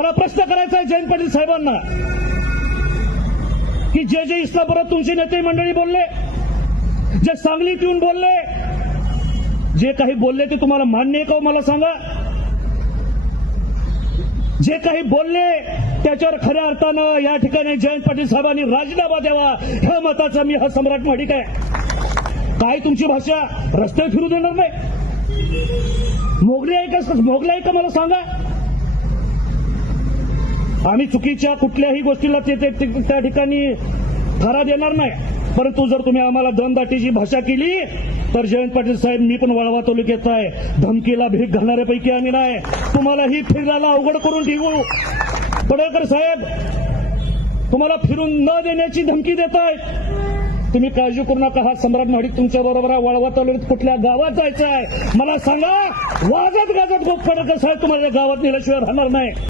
मला प्रश्न करायचा आहे जयंत पाटील साहेबांना की जे इस्लामपुरात तुमचे नेते मंडळी बोलले, जे सांगलीत येऊन बोलले, जे काही बोलले ते तुम्हाला मान्य आहे का हो मला सांगा? जे काही बोलले त्याच्यावर खऱ्या अर्थानं या ठिकाणी जयंत पाटील साहेबांनी राजीनामा द्यावा ह्या मताचा मी हा सम्राट माडिक आहे. काय तुमची भाषा रस्त्यावर फिरू देणार नाही? मोगली आहे का मला सांगा? आम्ही चुकीच्या कुठल्याही गोष्टीला त्या ठिकाणी थारा देणार नाही, परंतु जर तुम्ही आम्हाला दमदाटीची भाषा केली तर जयंत पाटील साहेब, मी पण वाळवा तालुक्यात आहे, धमकीला भीक घालणाऱ्यापैकी आम्ही नाही. तुम्हालाही फिरायला अवघड करून ठेवू. पडळकर साहेब तुम्हाला फिरून न देण्याची धमकी देत आहेत. तुम्ही काळजी करू नका, हा सम्राट माडिक तुमच्या बरोबर आहे. वाळवा तालुक्यात कुठल्या गावात जायचं आहे मला सांगा, वाजत गाजत पडळकर साहेब तुम्हाला गावात नेल्याशिवाय राहणार नाही.